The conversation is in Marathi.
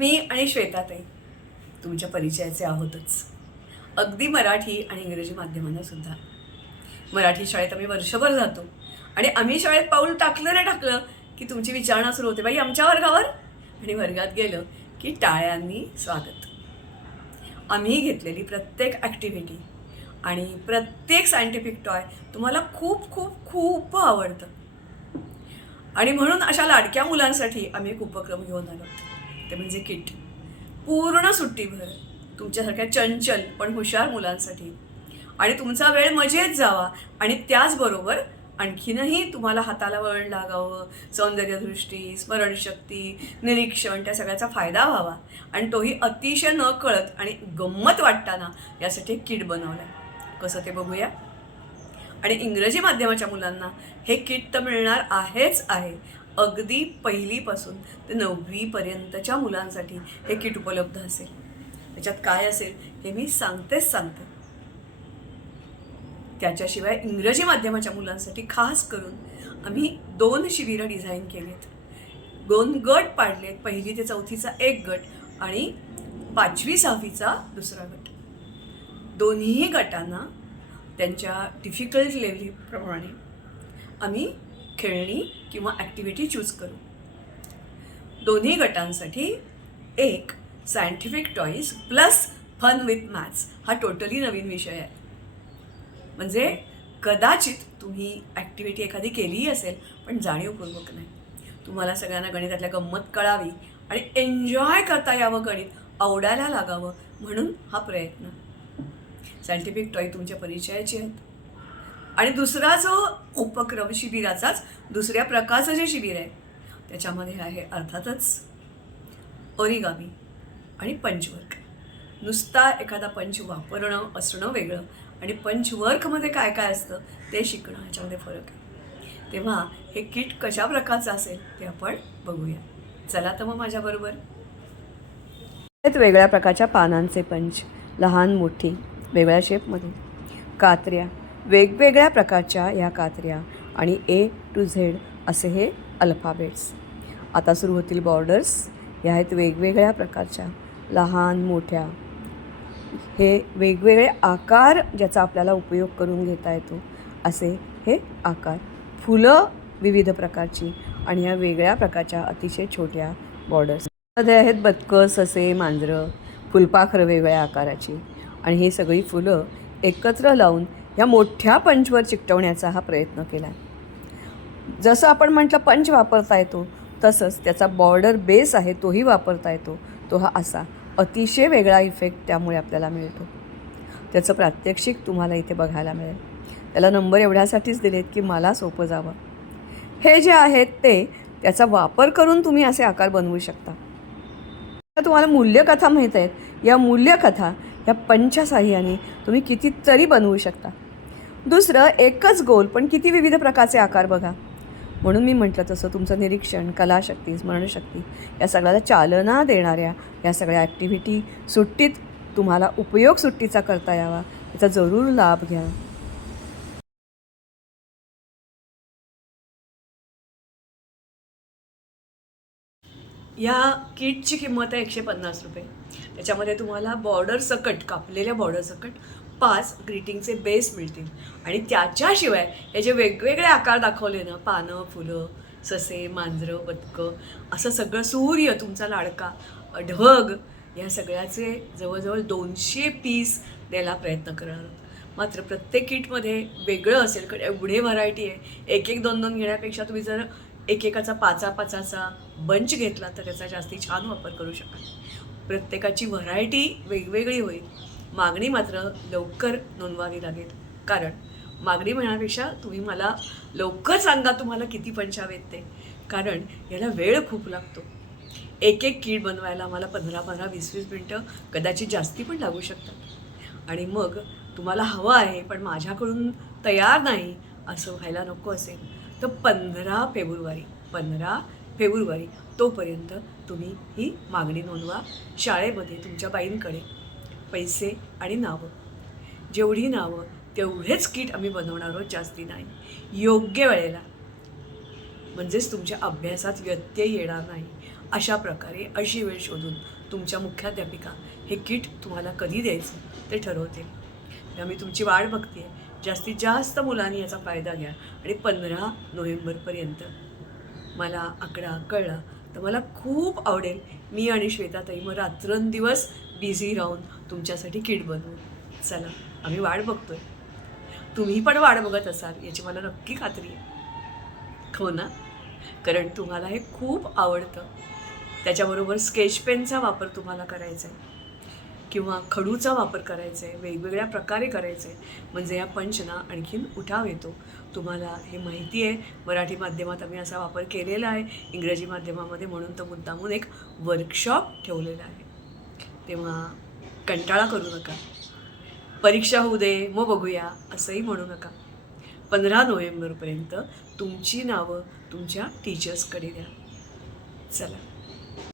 मी आणि श्वेताताई तुमच्या परिचयाचे आहोतच, अगदी मराठी आणि इंग्रजी माध्यमांना सुद्धा. मराठी शाळेत आम्ही वर्षभर जातो आणि आम्ही शाळेत पाऊल टाकलं नाही टाकलं की तुमची विचारणा सुरू होते, बाई आमच्या वर्गावर. आणि वर्गात गेलं की टाळ्यांनी स्वागत. आम्ही घेतलेली प्रत्येक ॲक्टिव्हिटी आणि प्रत्येक सायंटिफिक टॉय तुम्हाला खूप खूप खूप आवडतं. आणि म्हणून अशा लाडक्या मुलांसाठी आम्ही एक उपक्रम घेऊन आलो, ते म्हणजे किट. पूर्ण सुट्टीभर तुमच्यासारख्या चंचल पण हुशार मुलांसाठी, आणि तुमचा वेळ मजेत जावा आणि त्याचबरोबर आणखीनही तुम्हाला हाताला वळण लागावं, सौंदर्यदृष्टी, स्मरणशक्ती, निरीक्षण, त्या सगळ्याचा फायदा व्हावा आणि तोही अतिशय न कळत आणि गंमत वाटताना यासाठी एक किट बनवलं आहे. कसं ते बघूया. आणि इंग्रजी माध्यमाच्या मुलांना हे किट तर मिळणार आहेच आहे. अगदी पहिलीपासून ते 9वीपर्यंतच्या मुलांसाठी हे किट उपलब्ध असेल. त्याच्यात काय असेल हे मी सांगतेच सांगते. त्याच्याशिवाय इंग्रजी माध्यमाच्या मुलांसाठी खास करून आम्ही 2 शिबिरं डिझाईन केलीत, 2 गट पाडलेत. 1ली ते 4थीचा एक गट आणि 5वी 6वीचा दुसरा गट. दोन्ही गटांना त्यांच्या डिफिकल्ट लेव्हलप्रमाणे आम्ही खेळणी किंवा ॲक्टिव्हिटी चूज करू. दोन्ही गटांसाठी एक scientific toys plus fun with maths हा टोटली नवीन विषय आहे. म्हणजे कदाचित तुम्ही ॲक्टिव्हिटी एखादी केलीही असेल पण जाणीवपूर्वक नाही. तुम्हाला सगळ्यांना गणितातल्या गंमत कळावी आणि एन्जॉय करता यावं, गणित आवडायला लागावं म्हणून हा प्रयत्न. सायंटिफिक टॉय तुमच्या परिचयाचे आहेत. आणि दुसरा जो उपक्रम शिबिराचाच दुसऱ्या प्रकारचं जे शिबिर आहे त्याच्यामध्ये आहे अर्थातच ओरिगामी आणि पंचवर्क. नुसता एखादा पंच वापरणं असणं वेगळं आणि पंचवर्कमध्ये काय काय असतं ते शिकणं, ह्याच्यामध्ये फरक आहे. तेव्हा हे किट कशा प्रकारचं असेल ते आपण बघूया. चला तर मग माझ्याबरोबर. वेगळ्या प्रकारच्या पानांचे पंच, लहान मोठी वेगळ्या शेपमध्ये, कात्र्या वेगवेगळ्या प्रकारच्या या कात्र्या आणि A to Z असे हे अल्फाबेट्स. आता सुरू होतील बॉर्डर्स. या आहेत वेगवेगळ्या प्रकारच्या लहान मोठ्या, हे वेगवेगळे आकार ज्याचा आपल्याला उपयोग करून घेता येतो असे हे आकार. फुलं विविध प्रकारची आणि या वेगळ्या प्रकारच्या अतिशय छोट्या बॉर्डर्स. मध्ये आहेत बदकं, ससे, मांजरं, फुलपाखरं वेगवेगळ्या आकाराची. आणि ही सगळी फुलं एकत्र लावून ह्या मोठ्या पंचवर चिकटवण्याचा हा प्रयत्न केला आहे. जसं आपण म्हटलं पंच वापरता येतो तसंच त्याचा बॉर्डर बेस आहे तोही वापरता येतो. तो हा असा अतिशय वेगळा इफेक्ट त्यामुळे आपल्याला मिळतो. त्याचं प्रात्यक्षिक तुम्हाला इथे बघायला मिळेल. त्याला नंबर एवढ्यासाठीच दिलेत की मला सोपं जावं. हे जे आहेत ते त्याचा वापर करून तुम्ही असे आकार बनवू शकता. तुम्हाला मूल्यकथा माहीत आहेत. या मूल्यकथा या पंच्या साह्याने तुम्ही कितीतरी बनवू शकता. दुसरं एकच गोल पण किती विविध प्रकारचे आकार बघा. म्हणून मी म्हटलं तसं तुमचं निरीक्षण, कलाशक्ती, स्मरणशक्ती या सगळ्याला चालना देणाऱ्या या सगळ्या ॲक्टिव्हिटी सुट्टीत तुम्हाला उपयोग सुट्टीचा करता यावा याचा जरूर लाभ घ्या. या किटची किंमत आहे 150 रुपये. त्याच्यामध्ये तुम्हाला बॉर्डर सकट, कापलेल्या बॉर्डर सकट 5 ग्रीटिंगचे बेस मिळतील. आणि त्याच्याशिवाय हे जे वेगवेगळे आकार दाखवले ना, पानं, फुलं, ससे, मांजरं, बदकं, असं सगळं, सूर्य तुमचा लाडका, ढग, या सगळ्याचे जवळजवळ 200 पीस द्यायला प्रयत्न करणार आहोत. मात्र प्रत्येक किटमध्ये वेगळं असेल कारण एवढे व्हरायटी आहे. एक एक 2 घेण्यापेक्षा तुम्ही जर एकेकाचा 5-5चा बंच घेतला तर त्याचा जास्ती छान वापर करू शकाल. प्रत्येकाची व्हरायटी वेगवेगळी होईल. मागणी मात्र लवकर नोंदवावी लागेल. कारण मागणी म्हणण्यापेक्षा तुम्ही मला लवकर सांगा तुम्हाला किती पंच हवेत ते. कारण याला वेळ खूप लागतो. एक एक किट बनवायला मला 15-15, 20-20 मिनटं कदाचित जास्ती पण लागू शकतात. आणि मग तुम्हाला हवं आहे पण माझ्याकडून तयार नाही असं व्हायला नको असेल तर 15 फेब्रुवारी तोपर्यंत तुम्ही ही मागणी नोंदवा. शाळेमध्ये तुमच्या बाईंकडे पैसे आणि नावं, जेवढी नावं तेवढेच किट आम्ही बनवणार आहोत, जास्ती नाही. योग्य वेळेला, म्हणजेच तुमच्या अभ्यासात व्यत्यय येणार नाही अशा प्रकारे अशी वेळ शोधून तुमच्या मुख्याध्यापिका हे किट तुम्हाला कधी द्यायचं ते ठरवतील. तेव्हा मी तुमची वाट बघते आहे. जास्तीत जास्त मुलांनी याचा फायदा घ्या आणि 15 नोव्हेंबरपर्यंत मला आकडा कळला तर मला खूप आवडेल. मी आणि श्वेताताई मग रात्रंदिवस बिझी राहून तुमच्यासाठी किट बनवू. चला, आम्ही वाट बघतोय. तुम्ही पण वाट बघत असाल याची मला नक्की खात्री आहे. हो ना? कारण तुम्हाला हे खूप आवडतं. त्याच्याबरोबर स्केच पेनचा वापर तुम्हाला करायचा आहे किंवा खडूचा वापर करायचा आहे, वेगवेगळ्या प्रकारे करायचं आहे. म्हणजे या पंचना आणखीन उठाव येतो. तुम्हाला हे माहिती आहे, मराठी माध्यमात आम्ही असा वापर केलेला आहे, इंग्रजी माध्यमामध्ये म्हणून तर मुद्दामून एक वर्कशॉप ठेवलेला आहे. तेव्हा कंटाळा करू नका. परीक्षा होऊ दे मग बघूया असंही म्हणू नका. 15 नोव्हेंबरपर्यंत तुमची नावं तुमच्या टीचर्सकडे द्या. चला.